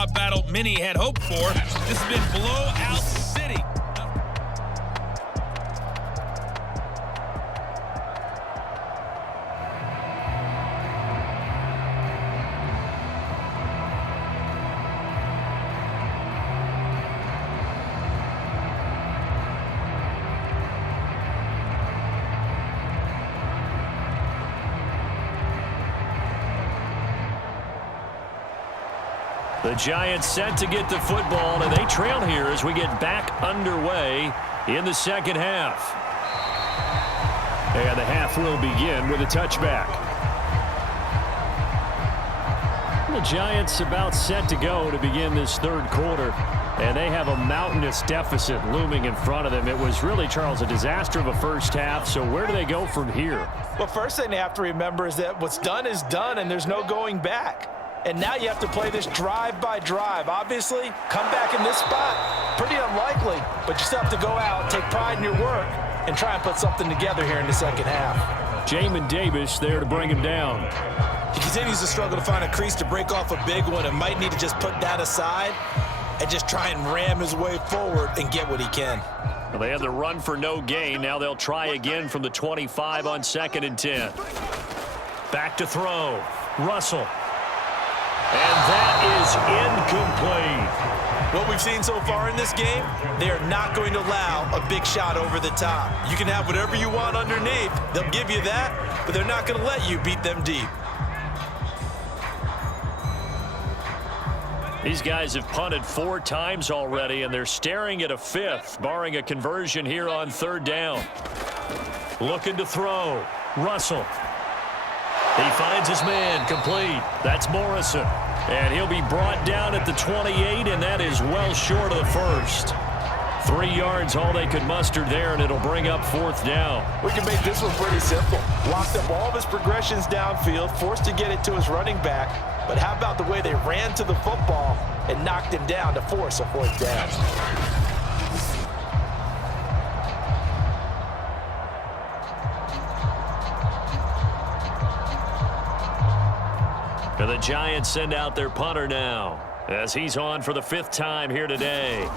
hard-fought battle many had hoped for. This has been blowout city. The Giants set to get the football, and they trail here as we get back underway in the second half. And the half will begin with a touchback. The Giants about set to go to begin this third quarter, and they have a mountainous deficit looming in front of them. It was really, Charles, a disaster of a first half, so where do they go from here? Well, first thing they have to remember is that what's done is done, and there's no going back. And now you have to play this drive by drive. Obviously, come back in this spot, pretty unlikely, but you still have to go out, take pride in your work, and try and put something together here in the second half. Jamin Davis there to bring him down. He continues to struggle to find a crease to break off a big one and might need to just put that aside and just try and ram his way forward and get what he can. Well, they had the run for no gain. Now they'll try again from the 25 on 2nd and 10. Back to throw. Russell. And that is incomplete. What we've seen so far in this game, they are not going to allow a big shot over the top. You can have whatever you want underneath. They'll give you that, but they're not going to let you beat them deep. These guys have punted 4 times already, and they're staring at a 5th, barring a conversion here on 3rd down. Looking to throw. Russell. He finds his man, complete. That's Morrison. And he'll be brought down at the 28, and that is well short of the first. 3 yards, all they could muster there, and it'll bring up 4th down. We can make this one pretty simple. Locked up all of his progressions downfield, forced to get it to his running back. But how about the way they ran to the football and knocked him down to force a 4th down? And the Giants send out their punter now as he's on for the 5th time here today.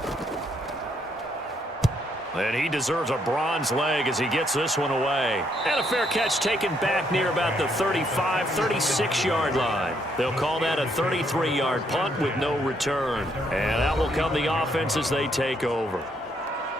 And he deserves a bronze leg as he gets this one away. And a fair catch taken back near about the 35, 36-yard line. They'll call that a 33-yard punt with no return. And out will come the offense as they take over.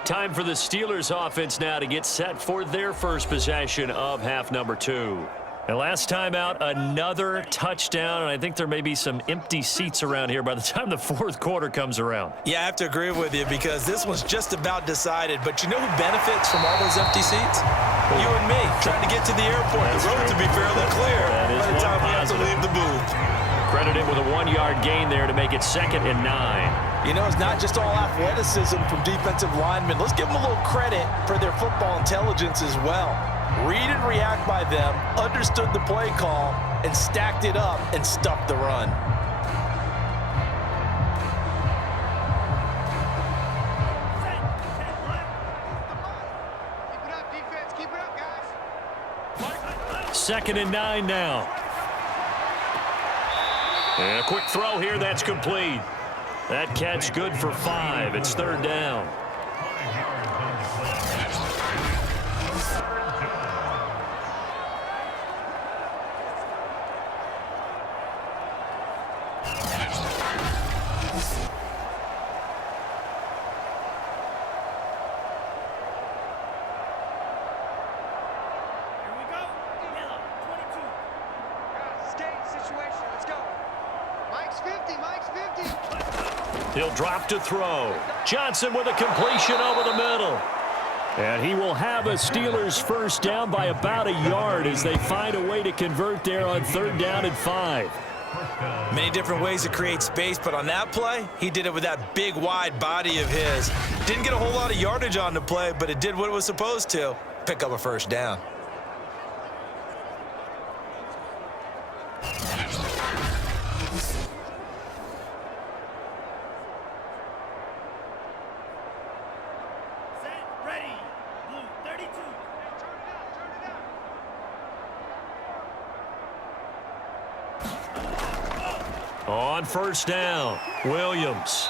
Time for the Steelers offense now to get set for their first possession of half number 2. And last time out, another touchdown, and I think there may be some empty seats around here by the time the 4th quarter comes around. Yeah, I have to agree with you because this one's just about decided. But you know who benefits from all those empty seats? You and me, trying to get to the airport. That's the roads true. will be fairly clear by the time we have to leave the booth. Credit him with a 1-yard gain there to make it 2nd and 9. You know, it's not just all athleticism from defensive linemen. Let's give them a little credit for their football intelligence as well. Read and react by them, understood the play call, and stacked it up and stuffed the run. Keep it up, defense. Keep it up, guys. 2nd and 9 now. And a quick throw here, that's complete. That catch good for 5. It's 3rd down. He'll drop to throw. Johnson with a completion over the middle. And he will have a Steelers first down by about a yard as they find a way to convert there on 3rd down and 5. Many different ways to create space, but on that play, he did it with that big, wide body of his. Didn't get a whole lot of yardage on the play, but it did what it was supposed to, pick up a first down. On first down, Williams.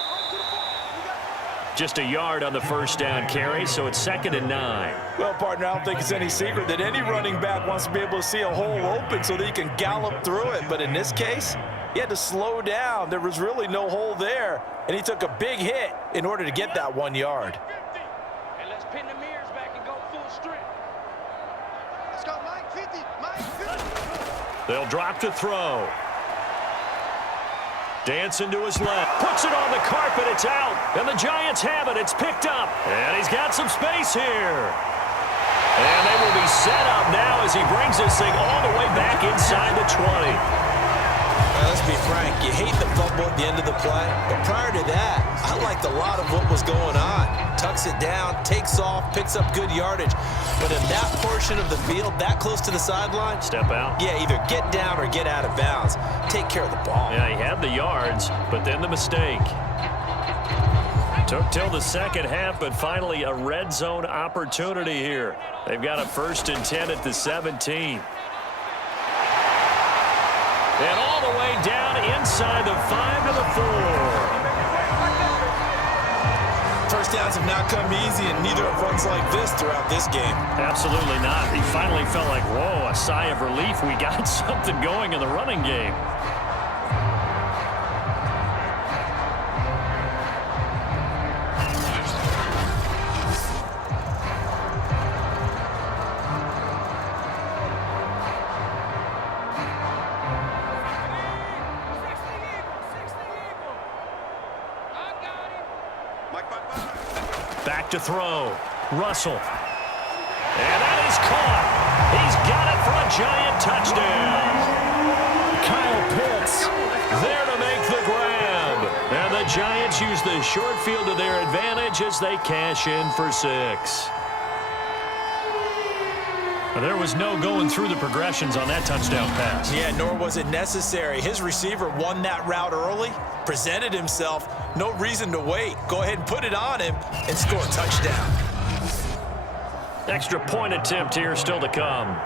Just a yard on the first down carry, so it's 2nd and 9. Well, partner, I don't think it's any secret that any running back wants to be able to see a hole open so that he can gallop through it. But in this case, he had to slow down. There was really no hole there, and he took a big hit in order to get that 1 yard. And let's pin the mirrors back and go full strength. Let's go, Mike 50. Mike 50. They'll drop to throw. Dancing to his left. Puts it on the carpet. It's out. And the Giants have it. It's picked up. And he's got some space here. And they will be set up now as he brings this thing all the way back inside the 20. Well, let's be frank. You hate the fumble at the end of the play. But prior to that, I liked a lot of what was going on. Tucks it down, takes off, picks up good yardage. But in that portion of the field, that close to the sideline, Step out. yeah, either get down or get out of bounds. Take care of the ball. Yeah, he had the yards, but then the mistake. Took till the second half, but finally a red zone opportunity here. They've got a 1st and 10 at the 17. And all the way down inside the 5 to the 4. First downs have not come easy, and neither have runs like this throughout this game. Absolutely not. He finally felt like, whoa, a sigh of relief. We got something going in the running game. Back to throw. Russell. And that is caught. He's got it for a Giant touchdown. Kyle Pitts there to make the grab. And the Giants use the short field to their advantage as they cash in for 6. There was no going through the progressions on that touchdown pass. Yeah, nor was it necessary. His receiver won that route early, presented himself, no reason to wait. Go ahead and put it on him and score a touchdown. Extra point attempt here still to come.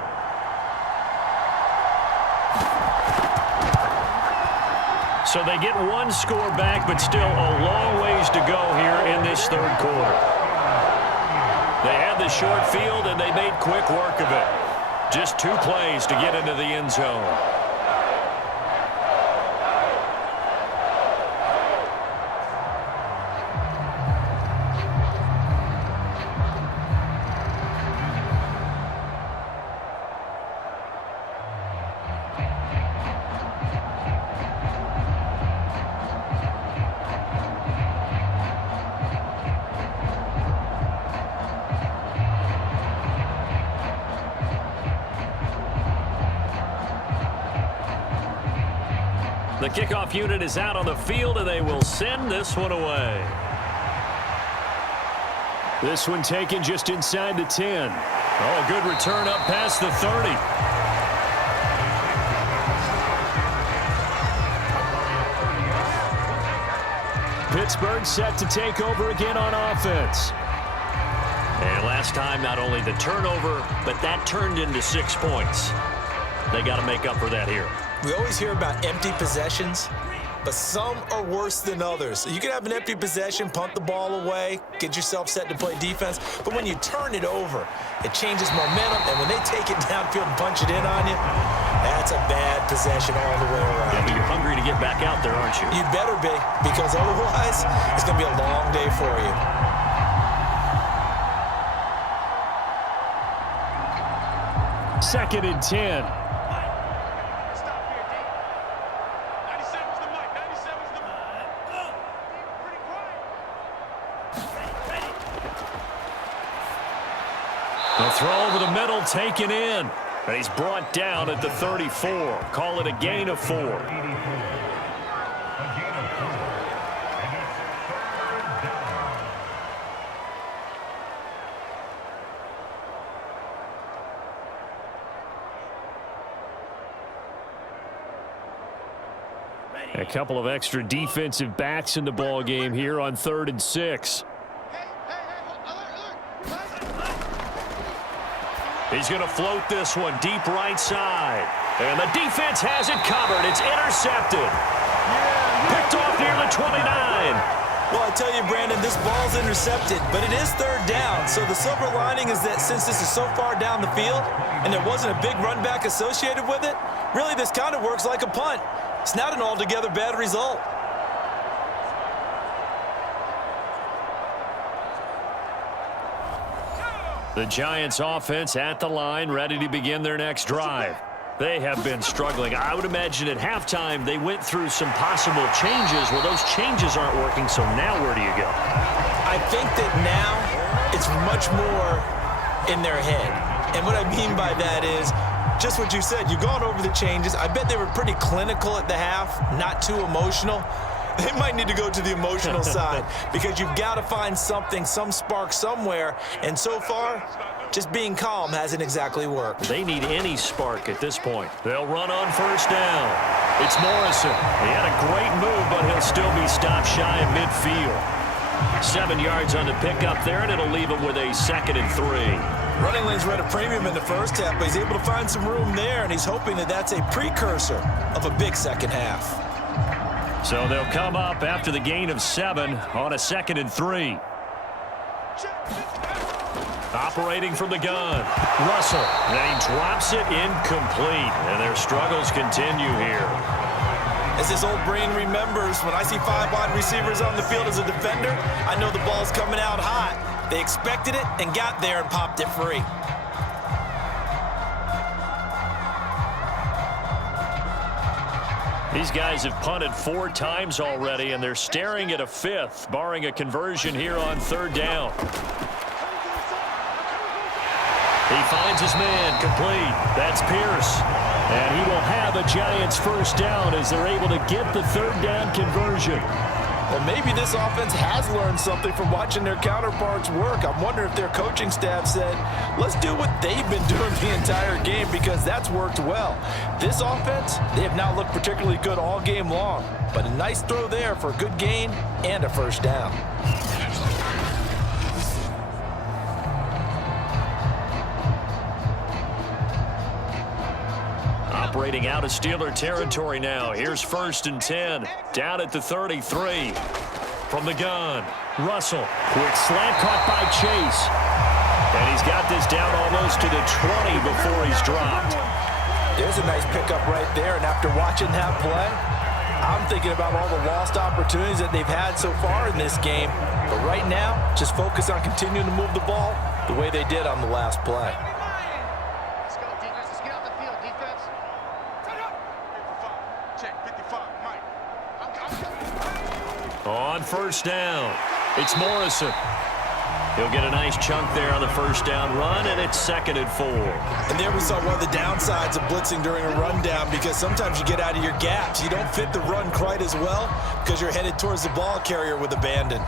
So they get 1 score back, but still a long ways to go here in this 3rd quarter. They had the short field, and they made quick work of it. Just 2 plays to get into the end zone. The kickoff unit is out on the field, and they will send this one away. This one taken just inside the 10. Oh, a good return up past the 30. Pittsburgh set to take over again on offense. And last time, not only the turnover, but that turned into 6 points. They got to make up for that here. We always hear about empty possessions, but some are worse than others. You can have an empty possession, punt the ball away, get yourself set to play defense, but when you turn it over, it changes momentum, and when they take it downfield and punch it in on you, that's a bad possession all the way around. Yeah, but you're hungry to get back out there, aren't you? You'd better be, because otherwise, it's going to be a long day for you. Second and 10. The throw over the middle taken in. And he's brought down at the 34. Call it a gain of 4. A couple of extra defensive backs in the ball game here on 3rd and 6. He's going to float this one deep right side. And the defense has it covered. It's intercepted. Yeah, picked off near the 29. Well, I tell you, Brandon, this ball's intercepted, but it is third down. So the silver lining is that since this is so far down the field and there wasn't a big run back associated with it, really this kind of works like a punt. It's not an altogether bad result. The Giants offense at the line, ready to begin their next drive. They have been struggling. I would imagine at halftime they went through some possible changes. Well, those changes aren't working, so now where do you go? I think that now it's much more in their head. And what I mean by that is just what you said. You've gone over the changes. I bet they were pretty clinical at the half, not too emotional. They might need to go to the emotional side because you've got to find something, some spark somewhere. And so far, just being calm hasn't exactly worked. They need any spark at this point. They'll run on first down. It's Morrison. He had a great move, but he'll still be stopped shy of midfield. 7 yards on the pickup there, and it'll leave him with a 2nd and 3. Running lanes were at a premium in the first half, but he's able to find some room there, and he's hoping that that's a precursor of a big second half. So they'll come up after the gain of 7 on a 2nd and 3. Operating from the gun. Russell. And he drops it incomplete. And their struggles continue here. As this old brain remembers, when I see 5 wide receivers on the field as a defender, I know the ball's coming out hot. They expected it and got there and popped it free. These guys have punted 4 times already, and they're staring at a 5th, barring a conversion here on 3rd down. He finds his man, complete. That's Pierce. And he will have a Giants first down as they're able to get the 3rd down conversion. Well, maybe this offense has learned something from watching their counterparts work. I'm wondering if their coaching staff said, let's do what they've been doing the entire game because that's worked well. This offense, they have not looked particularly good all game long, but a nice throw there for a good gain and a first down. Operating out of Steeler territory now. Here's 1st and 10. Down at the 33. From the gun, Russell. Quick slant caught by Chase. And he's got this down almost to the 20 before he's dropped. There's a nice pickup right there. And after watching that play, I'm thinking about all the lost opportunities that they've had so far in this game. But right now, just focus on continuing to move the ball the way they did on the last play. On first down, it's Morrison. He'll get a nice chunk there on the first down run, and it's 2nd and 4. And there we saw one of the downsides of blitzing during a rundown because sometimes you get out of your gaps. You don't fit the run quite as well because you're headed towards the ball carrier with abandon.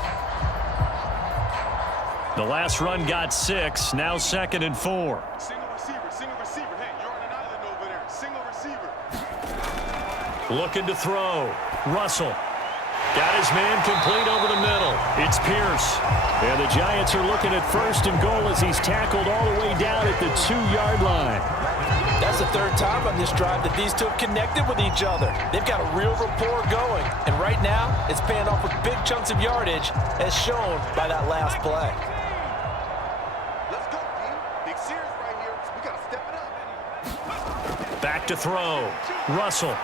The last run got 6, now 2nd and 4. Single receiver. Hey, you're on an island over there. Single receiver. Looking to throw. Russell. Got his man complete over the middle. It's Pierce. And the Giants are looking at 1st and goal as he's tackled all the way down at the 2-yard line. That's the 3rd time on this drive that these two have connected with each other. They've got a real rapport going. And right now, it's paying off with big chunks of yardage as shown by that last play. Let's go, team. Big series right here. We got to step it up. Back to throw. Russell.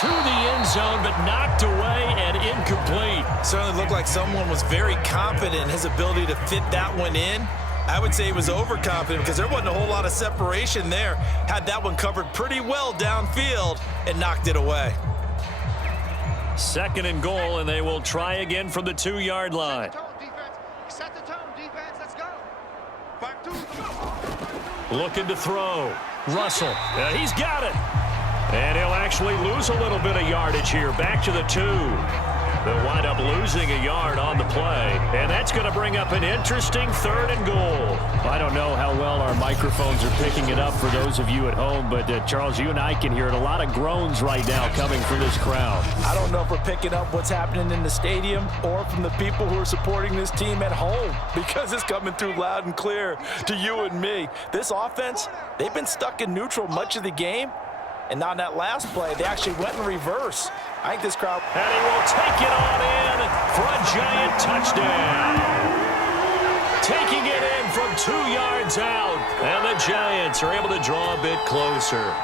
To the end zone, but knocked away and incomplete. Certainly looked like someone was very confident in his ability to fit that one in. I would say he was overconfident because there wasn't a whole lot of separation there. Had that one covered pretty well downfield and knocked it away. 2nd and goal, and they will try again from the 2-yard line. Set the tone, defense. Let's go. 5-2. Looking to throw. Russell. He's got it. And he'll actually lose a little bit of yardage here. Back to the 2. They'll wind up losing a yard on the play. And that's going to bring up an interesting 3rd and goal. I don't know how well our microphones are picking it up for those of you at home, but Charles, you and I can hear it. A lot of groans right now coming from this crowd. I don't know if we're picking up what's happening in the stadium or from the people who are supporting this team at home because it's coming through loud and clear to you and me. This offense, they've been stuck in neutral much of the game. And on that last play, they actually went in reverse. I think this crowd... And he will take it on in for a giant touchdown. Taking it in from 2 yards out. And the Giants are able to draw a bit closer.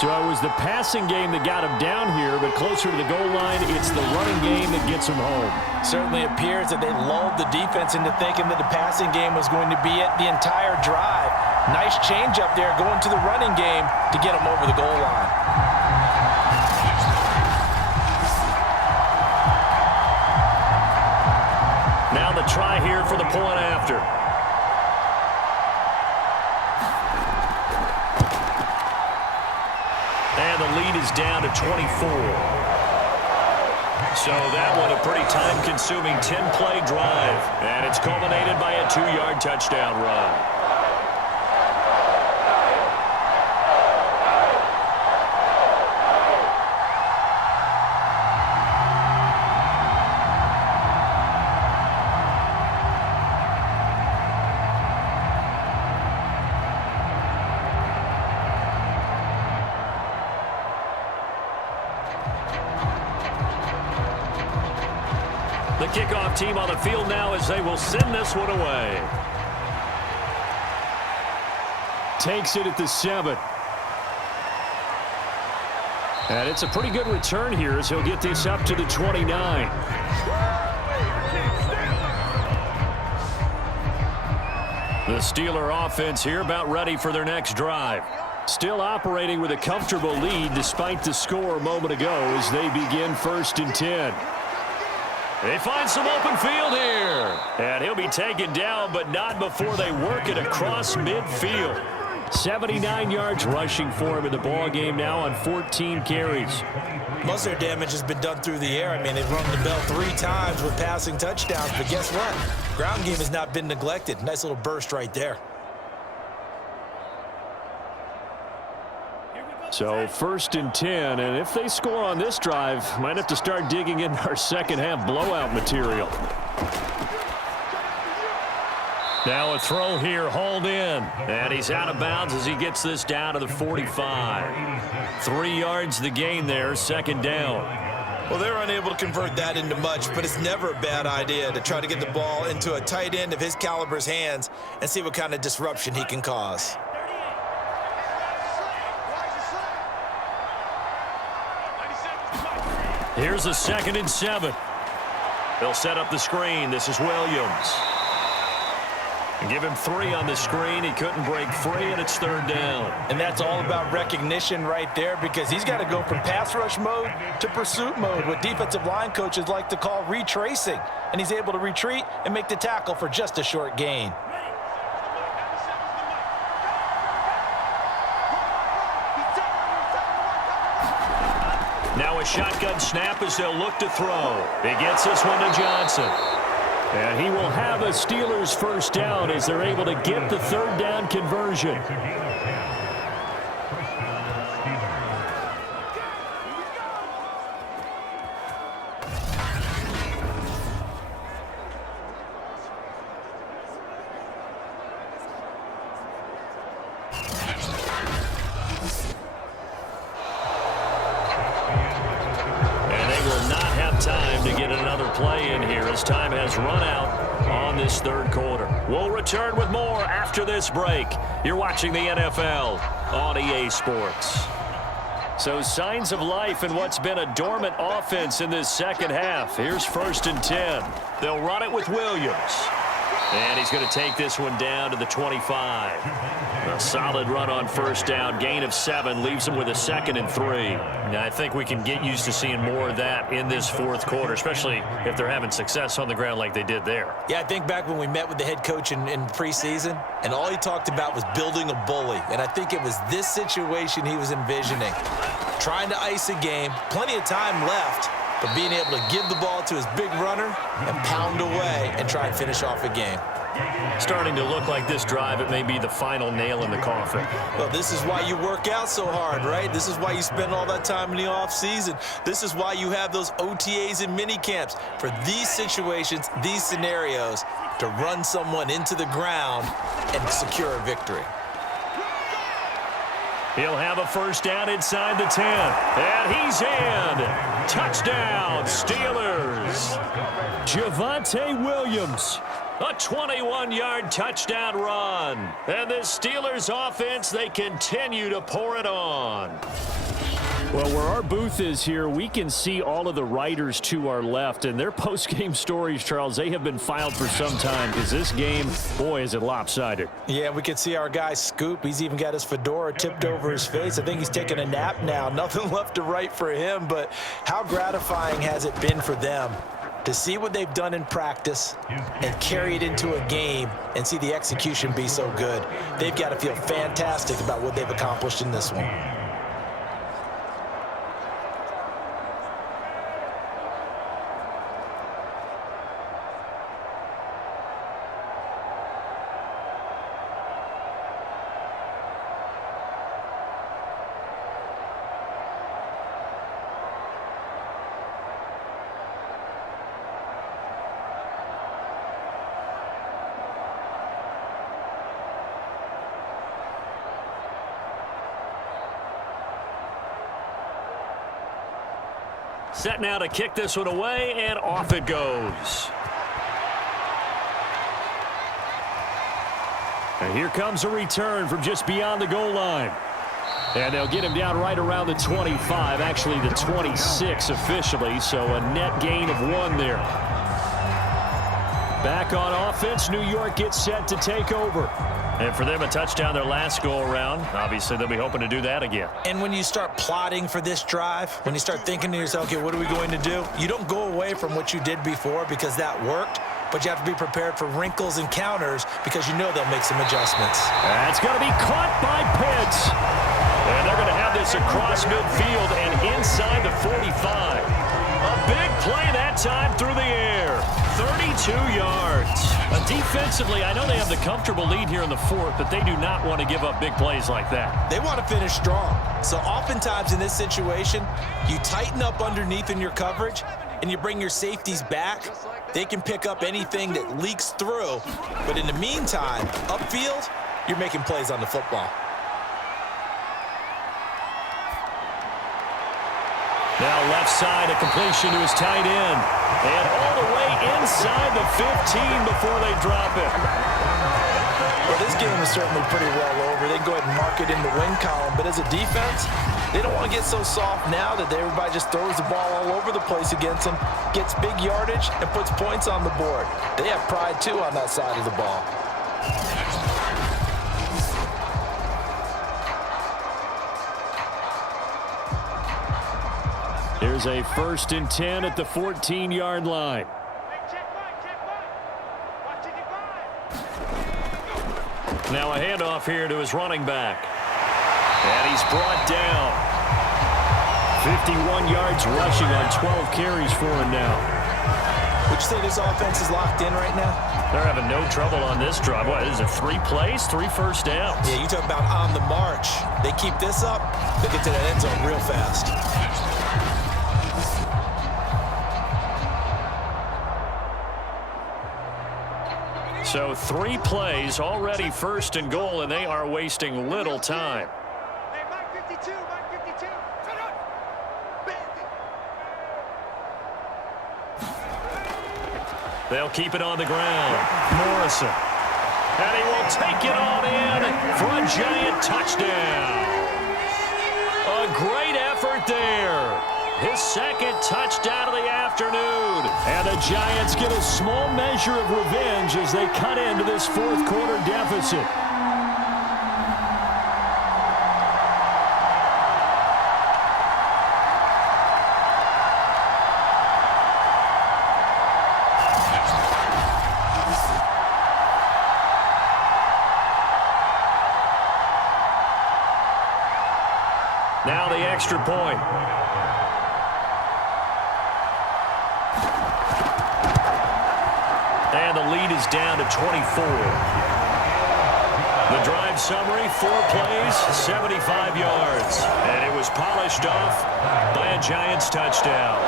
So it was the passing game that got him down here, but closer to the goal line, it's the running game that gets him home. Certainly appears that they lulled the defense into thinking that the passing game was going to be it the entire drive. Nice change up there going to the running game to get him over the goal line. Now the try here for the point after. And the lead is down to 24. So that one a pretty time-consuming 10-play drive. And it's culminated by a 2-yard touchdown run. The kickoff team on the field now as they will send this one away. Takes it at the 7. And it's a pretty good return here as he'll get this up to the 29. The Steeler offense here about ready for their next drive. Still operating with a comfortable lead despite the score a moment ago as they begin 1st and 10. They find some open field here. And he'll be taken down, but not before they work it across midfield. 79 yards rushing for him in the ball game now on 14 carries. Most of their damage has been done through the air. I mean, they've rung the bell 3 times with passing touchdowns, but guess what? Ground game has not been neglected. Nice little burst right there. So 1st and 10, and if they score on this drive, might have to start digging in our second half blowout material. Now a throw here, hauled in, and he's out of bounds as he gets this down to the 45. 3 yards the gain there, 2nd down. Well, they're unable to convert that into much, but it's never a bad idea to try to get the ball into a tight end of his caliber's hands and see what kind of disruption he can cause. Here's a 2nd and 7. They'll set up the screen. This is Williams. And give him 3 on the screen. He couldn't break free, and it's 3rd down. And that's all about recognition right there because he's got to go from pass rush mode to pursuit mode, what defensive line coaches like to call retracing. And he's able to retreat and make the tackle for just a short gain. Now a shotgun snap as they'll look to throw. He gets this one to Johnson. And he will have a Steelers 1st down as they're able to get the 3rd down conversion. Time to get another play in here as time has run out on this 3rd quarter. We'll return with more after this break. You're watching the NFL on EA Sports. So signs of life in what's been a dormant offense in this 2nd half. Here's 1st and 10. They'll run it with Williams. And he's going to take this one down to the 25. A solid run on 1st down. Gain of 7 leaves him with a 2nd and 3. Now, I think we can get used to seeing more of that in this 4th quarter, especially if they're having success on the ground like they did there. Yeah, I think back when we met with the head coach in preseason, and all he talked about was building a bully. And I think it was this situation he was envisioning. Trying to ice a game, plenty of time left, but being able to give the ball to his big runner and pound away and try and finish off a game. Starting to look like this drive, it may be the final nail in the coffin. Well, this is why you work out so hard, right? This is why you spend all that time in the offseason. This is why you have those OTAs and mini camps for these situations, these scenarios, to run someone into the ground and secure a victory. He'll have a first down inside the 10. And he's in. Touchdown, Steelers. Javonte Williams. A 21-yard touchdown run. And the Steelers offense, they continue to pour it on. Well, where our booth is here, we can see all of the writers to our left. And their post-game stories, Charles, they have been filed for some time because this game, boy, is it lopsided. Yeah, we can see our guy Scoop. He's even got his fedora tipped over his face. I think he's taking a nap now. Nothing left to write for him, but how gratifying has it been for them to see what they've done in practice and carry it into a game and see the execution be so good. They've got to feel fantastic about what they've accomplished in this one. Set now to kick this one away, and off it goes. And here comes a return from just beyond the goal line. And they'll get him down right around the 25, actually the 26 officially, so a net gain of 1 there. Back on offense, New York gets set to take over. And for them, a touchdown their last go-around. Obviously, they'll be hoping to do that again. And when you start plotting for this drive, when you start thinking to yourself, okay, what are we going to do? You don't go away from what you did before because that worked, but you have to be prepared for wrinkles and counters because you know they'll make some adjustments. That's going to be caught by Pitts. And they're going to have this across midfield and inside the 45. A big play that time through the air. 32 yards. Defensively, I know they have the comfortable lead here in the 4th, but they do not want to give up big plays like that. They want to finish strong. So oftentimes in this situation, you tighten up underneath in your coverage and you bring your safeties back. They can pick up anything that leaks through. But in the meantime, upfield, you're making plays on the football. Now left side, a completion to his tight end. And all the way inside the 15 before they drop it. Well, this game is certainly pretty well over. They can go ahead and mark it in the win column. But as a defense, they don't want to get so soft now that everybody just throws the ball all over the place against them, gets big yardage, and puts points on the board. They have pride, too, on that side of the ball. Here's a 1st and 10 at the 14-yard line. Now a handoff here to his running back. And he's brought down. 51 yards rushing on 12 carries for him now. Would you say this offense is locked in right now? They're having no trouble on this drive. What is it, 3 plays, 3 first downs? Yeah, you talk about on the march. They keep this up, they get to that end zone real fast. So 3 plays, already 1st and goal, and they are wasting little time. Hey, Mike 52, Mike 52. They'll keep it on the ground. Morrison. And he will take it on in for a giant touchdown. A great effort there. His 2nd touchdown of the afternoon. And the Giants get a small measure of revenge as they cut into this 4th quarter deficit. Now the extra point. And the lead is down to 24. The drive summary, 4 plays, 75 yards. And it was polished off by a Giants touchdown.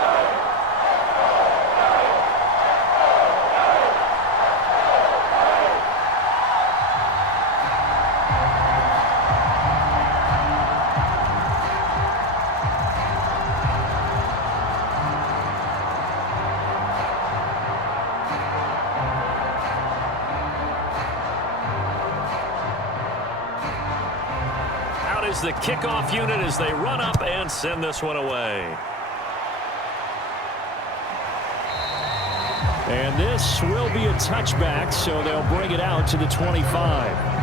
as the kickoff unit as they run up and send this one away. And this will be a touchback, so they'll bring it out to the 25.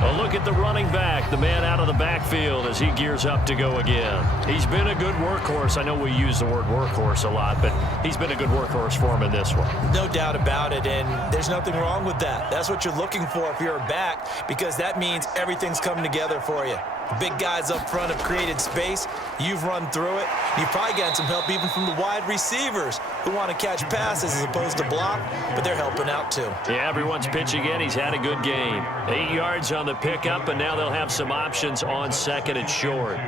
A look at the running back, the man out of the backfield as he gears up to go again. He's been a good workhorse. I know we use the word workhorse a lot, but he's been a good workhorse for him in this one. No doubt about it, and there's nothing wrong with that. That's what you're looking for if you're a back, because that means everything's coming together for you. The big guys up front have created space. You've run through it. You've probably gotten some help even from the wide receivers who want to catch passes as opposed to block, but they're helping out too. Yeah, everyone's pitching in. He's had a good game. 8 yards on the pickup, and now they'll have some options on second and short.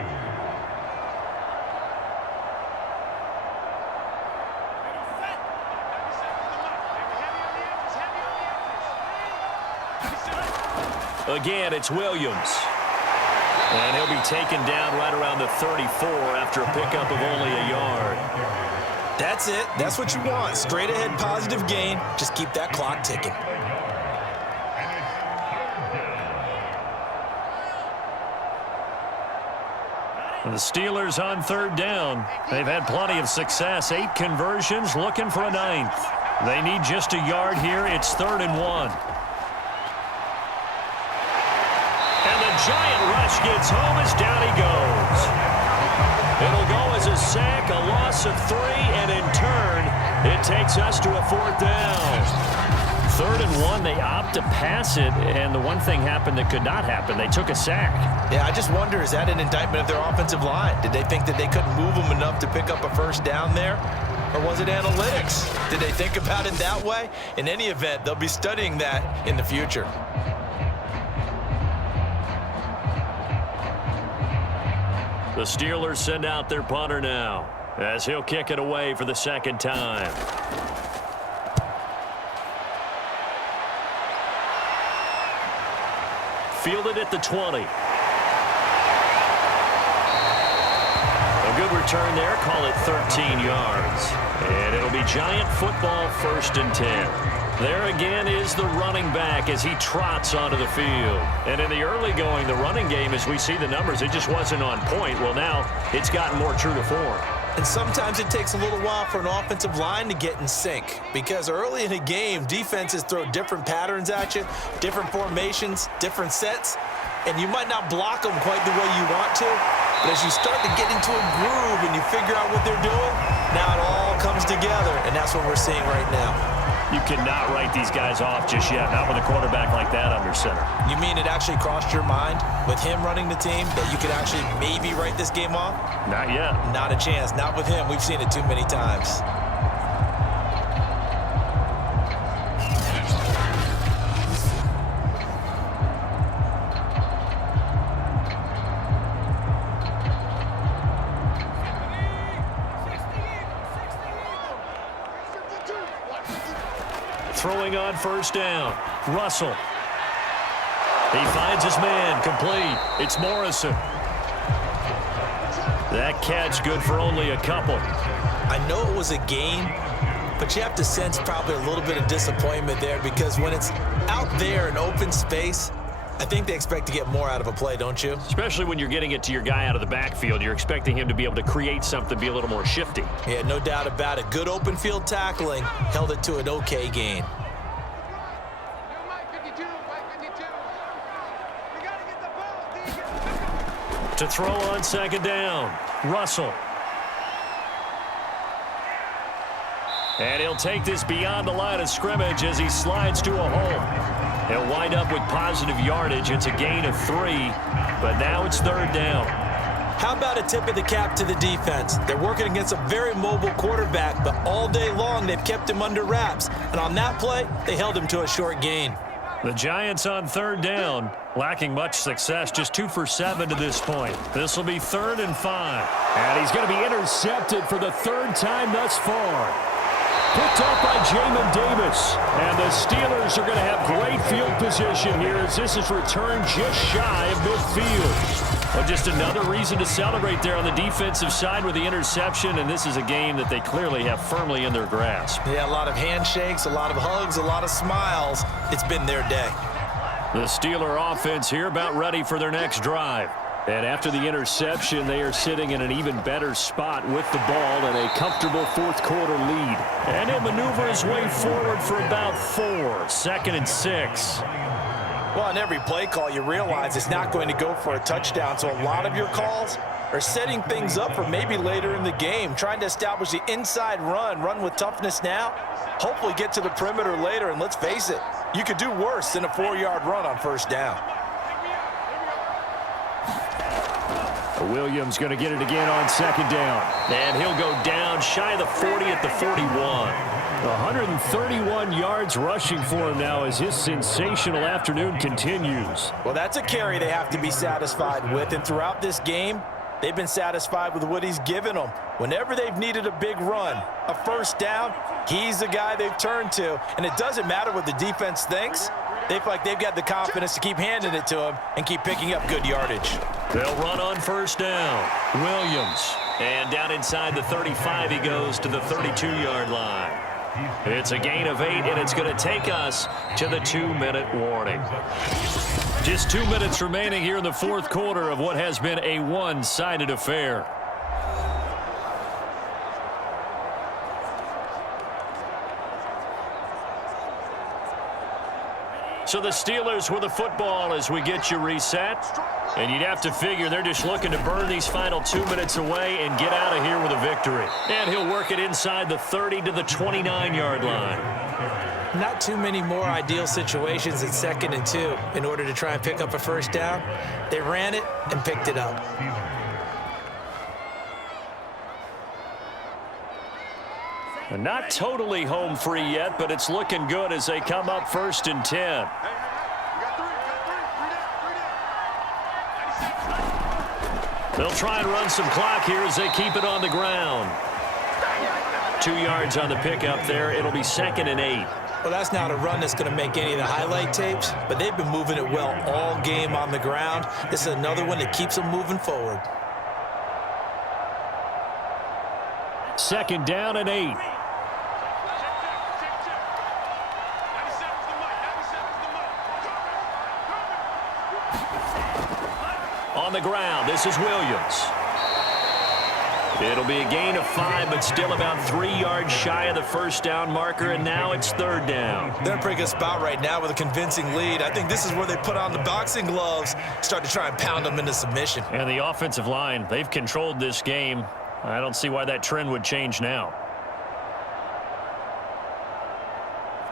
Again, it's Williams. And he'll be taken down right around the 34 after a pickup of only a yard. That's it. That's what you want. Straight ahead positive gain. Just keep that clock ticking. The Steelers on third down. They've had plenty of success. 8 conversions, looking for a 9th. They need just a yard here. It's 3rd and 1. Giant rush gets home as down he goes. It'll go as a sack, a loss of 3, and in turn, it takes us to a 4th down. 3rd and 1, they opt to pass it, and the one thing happened that could not happen. They took a sack. Yeah, I just wonder, is that an indictment of their offensive line? Did they think that they couldn't move them enough to pick up a first down there? Or was it analytics? Did they think about it that way? In any event, they'll be studying that in the future. The Steelers send out their punter now as he'll kick it away for the 2nd time. Fielded at the 20. A good return there. Call it 13 yards. And it'll be Giant football, 1st and 10. There again is the running back as he trots onto the field. And in the early going, the running game, as we see the numbers, it just wasn't on point. Well, now it's gotten more true to form. And sometimes it takes a little while for an offensive line to get in sync, because early in a game, defenses throw different patterns at you, different formations, different sets, and you might not block them quite the way you want to, but as you start to get into a groove and you figure out what they're doing, now it all comes together, and that's what we're seeing right now. You cannot write these guys off just yet, not with a quarterback like that under center. You mean it actually crossed your mind with him running the team that you could actually maybe write this game off? Not yet. Not a chance. Not with him. We've seen it too many times. Throwing on 1st down. Russell. He finds his man. Complete. It's Morrison. That catch good for only a couple. I know it was a gain, but you have to sense probably a little bit of disappointment there, because when it's out there in open space, I think they expect to get more out of a play, don't you? Especially when you're getting it to your guy out of the backfield. You're expecting him to be able to create something, be a little more shifty. Yeah, no doubt about it. Good open field tackling held it to an okay gain. To throw on 2nd down, Russell. And he'll take this beyond the line of scrimmage as he slides to a hole. He'll wind up with positive yardage. It's a gain of 3, but now it's 3rd down. How about a tip of the cap to the defense? They're working against a very mobile quarterback, but all day long they've kept him under wraps. And on that play, they held him to a short gain. The Giants on 3rd down, lacking much success, just 2 for 7 to this point. This will be 3rd and 5. And he's going to be intercepted for the 3rd time thus far. Picked up by Jamin Davis. And the Steelers are going to have great field position here as this is returned just shy of midfield. Well, just another reason to celebrate there on the defensive side with the interception, and this is a game that they clearly have firmly in their grasp. Yeah, a lot of handshakes, a lot of hugs, a lot of smiles. It's been their day. The Steeler offense here about ready for their next drive. And after the interception, they are sitting in an even better spot with the ball and a comfortable fourth-quarter lead. And he'll maneuver his way forward for about 4. 2nd and 6. Well, on every play call, you realize it's not going to go for a touchdown, so a lot of your calls are setting things up for maybe later in the game, trying to establish the inside run with toughness now, hopefully get to the perimeter later, and let's face it, you could do worse than a 4-yard run on first down. Williams going to get it again on 2nd down. And he'll go down shy of the 40 at the 41. 131 yards rushing for him now as his sensational afternoon continues. Well, that's a carry they have to be satisfied with, and throughout this game, they've been satisfied with what he's given them. Whenever they've needed a big run, a first down, he's the guy they've turned to. And it doesn't matter what the defense thinks. They feel like they've got the confidence to keep handing it to him and keep picking up good yardage. They'll run on first down. Williams. And down inside the 35, he goes to the 32-yard line. It's a gain of 8, and it's going to take us to the 2-minute warning. Just 2 minutes remaining here in the fourth quarter of what has been a one-sided affair. So the Steelers with the football as we get you reset. And you'd have to figure they're just looking to burn these final 2 minutes away and get out of here with a victory. And he'll work it inside the 30 to the 29-yard line. Not too many more ideal situations in 2nd and 2 in order to try and pick up a first down. They ran it and picked it up. And not totally home free yet, but it's looking good as they come up 1st and 10. They'll try and run some clock here as they keep it on the ground. 2 yards on the pickup there. It'll be 2nd and 8. Well, that's not a run that's going to make any of the highlight tapes, but they've been moving it well all game on the ground. This is another one that keeps them moving forward. 2nd down and 8. On the ground, this is Williams. It'll be a gain of 5, but still about 3 yards shy of the first down marker, and now it's 3rd down. They're in a pretty good spot right now with a convincing lead. I think this is where they put on the boxing gloves, start to try and pound them into submission. And the offensive line, they've controlled this game. I don't see why that trend would change now.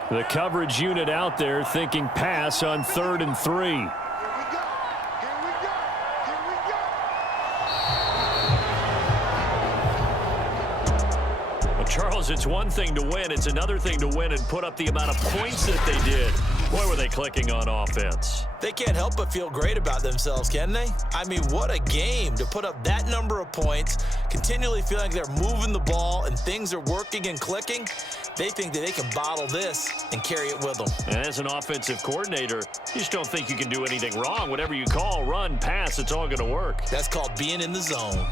The coverage unit out there thinking pass on 3rd and 3. Charles, it's one thing to win. It's another thing to win and put up the amount of points that they did. Boy, were they clicking on offense. They can't help but feel great about themselves, can they? I mean, what a game to put up that number of points, continually feeling like they're moving the ball and things are working and clicking. They think that they can bottle this and carry it with them. And as an offensive coordinator, you just don't think you can do anything wrong. Whatever you call, run, pass, it's all going to work. That's called being in the zone.